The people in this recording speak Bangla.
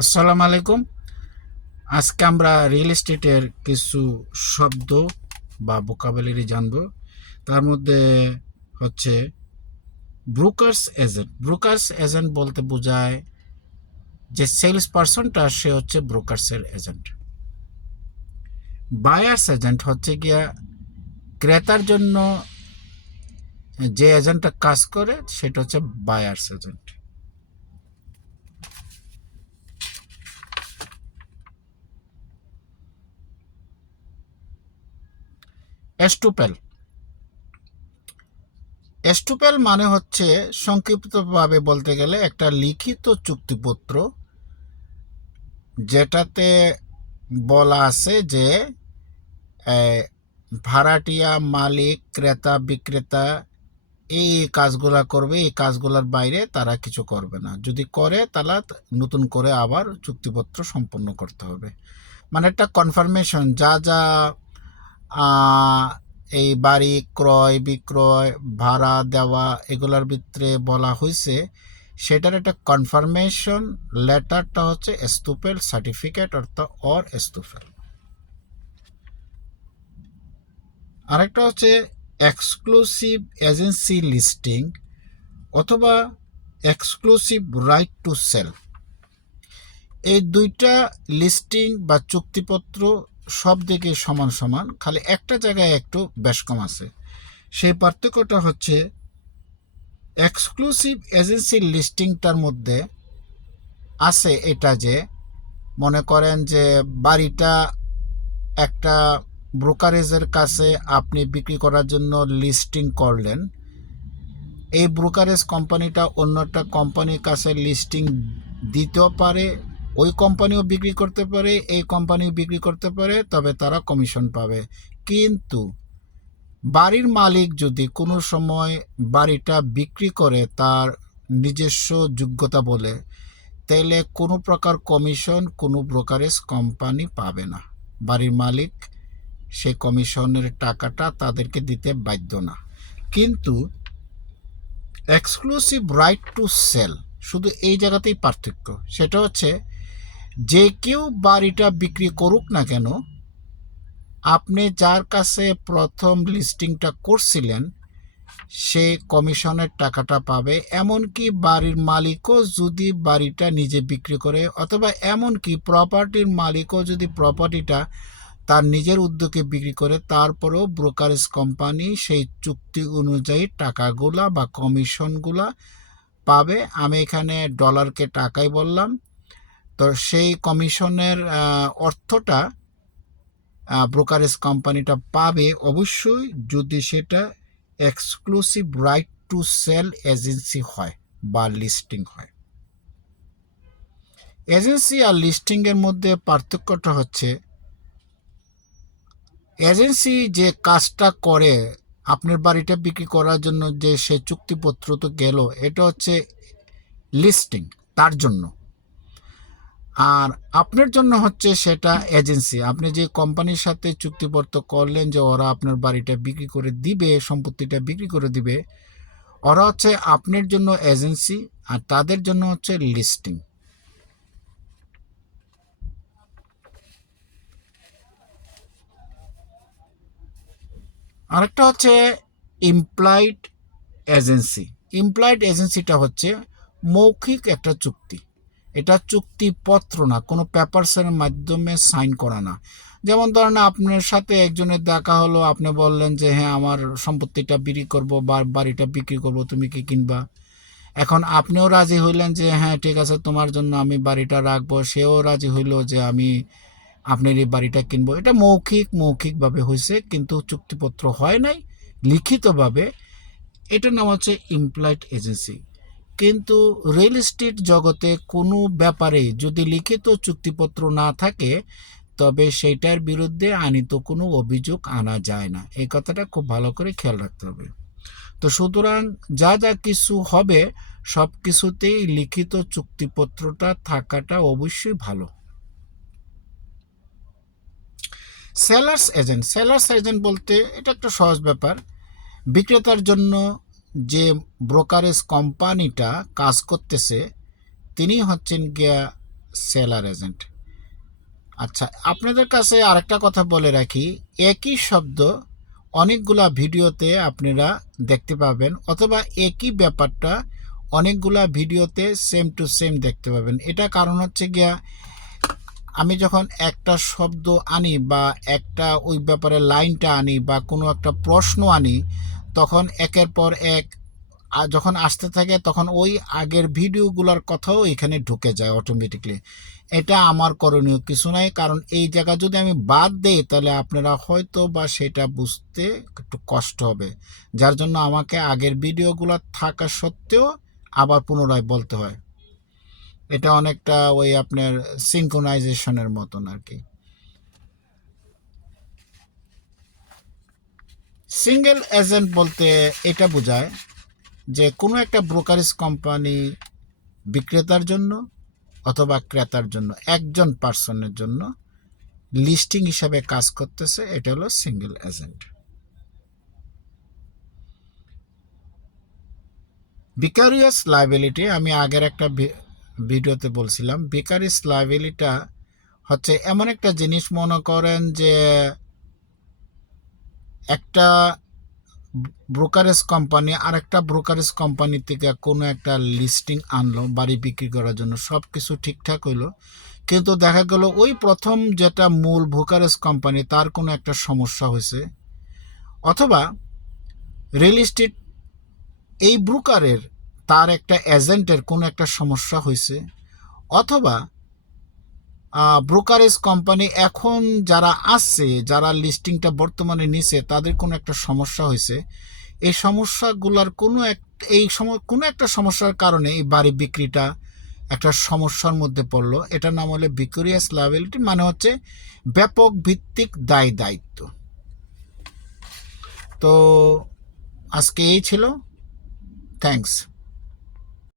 আসসালামু আলাইকুম। আজকে আমরা রিয়েল এস্টেটের কিছু শব্দ বা ভোকাবুলারি জানব। তার মধ্যে হচ্ছে ব্রোকার্স এজেন্ট। ব্রোকার্স এজেন্ট বলতে বোঝায় যে সেলস পারসনটা সে হচ্ছে ব্রোকার্সের এজেন্ট। বায়ার্স এজেন্ট হচ্ছে গিয়া ক্রেতার জন্য যে এজেন্টটা কাজ করে সেটা হচ্ছে বায়ার্স এজেন্ট। এস্টুপেল। এস্টুপেল মানে হচ্ছে সংক্ষিপ্তভাবে বলতে গেলে একটা লিখিত চুক্তিপত্র যেটাতে বলা আছে যে ভাড়াটিয়া, মালিক, ক্রেতা, বিক্রেতা এই কাজগুলা করবে, এই কাজগুলোর বাইরে তারা কিছু করবে না। যদি করে তাহলে নতুন করে আবার চুক্তিপত্র সম্পন্ন করতে হবে। মানে একটা কনফার্মেশন যা যা এই বাড়ি ক্রয় বিক্রয় ভাড়া দেওয়া এগুলোর ভিতরে বলা হয়েছে সেটার একটা কনফার্মেশন লেটারটা হচ্ছে এস্টুপেল সার্টিফিকেট অর্থাৎ এস্টুপেল। আরেকটা হচ্ছে এক্সক্লুসিভ এজেন্সি লিস্টিং অথবা এক্সক্লুসিভ রাইট টু সেল। এই দুইটা লিস্টিং বা চুক্তিপত্র সব দিকে সমান সমান, খালি একটা জায়গায় একটু বেশ কম আছে। সেই পার্থক্যটা হচ্ছে এক্সক্লুসিভ এজেন্সি লিস্টিংটার মধ্যে আছে এটা যে মনে করেন যে বাড়িটা একটা ব্রোকারেজের কাছে আপনি বিক্রি করার জন্য লিস্টিং করলেন, এই ব্রোকারেজ কোম্পানিটা অন্য একটা কোম্পানির কাছে লিস্টিং দিতেও পারে, ওই কোম্পানিও বিক্রি করতে পারে, এই কোম্পানিও বিক্রি করতে পারে, তবে তারা কমিশন পাবে। কিন্তু বাড়ির মালিক যদি কোনো সময় বাড়িটা বিক্রি করে তার নিজস্ব যোগ্যতা বলে, তাইলে কোনো প্রকার কমিশন কোনো ব্রোকারেজ কোম্পানি পাবে না। বাড়ির মালিক সেই কমিশনের টাকাটা তাদেরকে দিতে বাধ্য না। কিন্তু এক্সক্লুসিভ রাইট টু সেল শুধু এই জায়গাতেই পার্থক্য। সেটা হচ্ছে যে কেউ বাড়িটা বিক্রি করুক না কেন, আপনি যার কাছে প্রথম লিস্টিংটা করছিলেন সে কমিশনের টাকাটা পাবে। এমনকি বাড়ির মালিকও যদি বাড়িটা নিজে বিক্রি করে অথবা এমনকি প্রপার্টির মালিকও যদি প্রপার্টিটা তার নিজের উদ্যোগে বিক্রি করে, তারপরেও ব্রোকারেজ কোম্পানি সেই চুক্তি অনুযায়ী টাকাগুলা বা কমিশনগুলা পাবে। আমি এখানে ডলারকে টাকাই বললাম। তো সেই কমিশনের অর্থটা ব্রোকারেজ কোম্পানিটা পাবে অবশ্যই যদি সেটা exclusive right to sell agency হয় বা লিস্টিং হয়। এজেন্সি আর লিস্টিংয়ের মধ্যে পার্থক্যটা হচ্ছে এজেন্সি যে কাজটা করে আপনার বাড়িটা বিক্রি করার জন্য, যে সে চুক্তিপত্র তো গেল, এটা হচ্ছে লিস্টিং তার জন্য। আর আপনার জন্য হচ্ছে সেটা এজেন্সি। আপনি যে কোম্পানির সাথে চুক্তিপত্র করলেন যে ওরা আপনার বাড়িটা বিক্রি করে দিবে, সম্পত্তিটা বিক্রি করে দিবে, ওরা হচ্ছে আপনার জন্য এজেন্সি আর তাদের জন্য হচ্ছে লিস্টিং। আরেকটা হচ্ছে ইমপ্লয়েড এজেন্সি। ইমপ্লয়েড এজেন্সিটা হচ্ছে মৌখিক একটা চুক্তি। এটা চুক্তিপত্র না, কোনো পেপারসের মাধ্যমে সাইন করা না। যেমন ধরেন আপনার সাথে একজনের দেখা হলো, আপনি বললেন যে হ্যাঁ আমার সম্পত্তিটা বিক্রি করব বা বাড়িটা বিক্রি করব, তুমি কি কিনবা? এখন আপনিও রাজি হইলেন যে হ্যাঁ ঠিক আছে তোমার জন্য আমি বাড়িটা রাখবো, সেও রাজি হইলো যে আমি আপনার এই বাড়িটা কিনবো। এটা মৌখিকভাবে হয়েছে, কিন্তু চুক্তিপত্র হয় নাই লিখিতভাবে। এটার নাম হচ্ছে ইমপ্লয়েড এজেন্সি। কিন্তু রিয়েল এস্টেট জগতে কোনো ব্যাপারে যদি লিখিত চুক্তিপত্র না থাকে তবে সেইটার বিরুদ্ধে আইনত কোনো অভিযোগ আনা যায় না। এই কথাটা খুব ভালো করে খেয়াল রাখতে হবে। তো সুতরাং যা যা কিছু হবে সব কিছুতেই লিখিত চুক্তিপত্রটা থাকাটা অবশ্যই ভালো। সেলার্স এজেন্ট বলতে এটা একটা সহজ ব্যাপার। বিক্রেতার জন্য যে ব্রোকারেজ কোম্পানিটা কাজ করতেছে তিনি হচ্ছেন গিয়া সেলার এজেন্ট। আচ্ছা, আপনাদের কাছে আরেকটা কথা বলে রাখি, একই শব্দ অনেকগুলা ভিডিওতে আপনারা দেখতে পাবেন, অথবা একই ব্যাপারটা অনেকগুলা ভিডিওতে সেম টু সেম দেখতে পাবেন। এটা কারণ হচ্ছে গিয়া, আমি যখন একটা শব্দ আনি বা একটা ওই ব্যাপারে লাইনটা আনি বা কোনো একটা প্রশ্ন আনি, তখন একের পর এক যখন আসতে থাকে তখন ওই আগের ভিডিওগুলোর কথাও এখানে ঢুকে যায় অটোমেটিকলি। এটা আমার করণীয় কিছু নাই, কারণ এই জায়গা যদি আমি বাদ দেই তাহলে আপনারা হয়তো বা সেটা বুঝতে একটু কষ্ট হবে, যার জন্য আমাকে আগের ভিডিওগুলো থাকা সত্ত্বেও আবার পুনরায় বলতে হয়। এটা অনেকটা ওই আপনার সিঙ্ক্রোনাইজেশনের মতন আর কি। সিঙ্গেল এজেন্ট বলতে এটা বোঝায় যে কোনো একটা ব্রোকারেজ কোম্পানি বিক্রেতার জন্য অথবা ক্রেতার জন্য একজন পার্সনের জন্য লিস্টিং হিসাবে কাজ করতেছে, এটা হলো সিঙ্গেল এজেন্ট। ভিকারিয়াস লায়াবিলিটি আমি আগের একটা ভিডিওতে বলছিলাম, ভিকারিয়াস লায়াবিলিটিটা হচ্ছে এমন একটা জিনিস, মনে করেন যে একটা ব্রোকারেজ কোম্পানি আরেকটা ব্রোকারেজ কোম্পানি থেকে কোনো একটা লিস্টিং আনলো বাড়ি বিক্রি করার জন্য, সব কিছু ঠিকঠাক হইলো, কিন্তু দেখা গেল ওই প্রথম যেটা মূল ব্রোকারেজ কোম্পানি তার কোনো একটা সমস্যা হয়েছে, অথবা রিয়েল এস্টেট এই ব্রোকারের তার একটা এজেন্টের কোনো একটা সমস্যা হয়েছে, অথবা ব্রোকারেজ কোম্পানি এখন যারা আসছে, যারা লিস্টিংটা বর্তমানে নিছে, তাদের কোনো একটা সমস্যা হয়েছে। এই সমস্যাগুলোর কোনো একটা সমস্যার কারণে এই বাড়ি বিক্রিটা একটা সমস্যার মধ্যে পড়লো। এটার নাম হলো ভিকারিয়াস লায়াবিলিটি, মানে হচ্ছে ব্যাপক ভিত্তিক দায় দায়িত্ব। তো আজকে এই ছিল, থ্যাঙ্কস।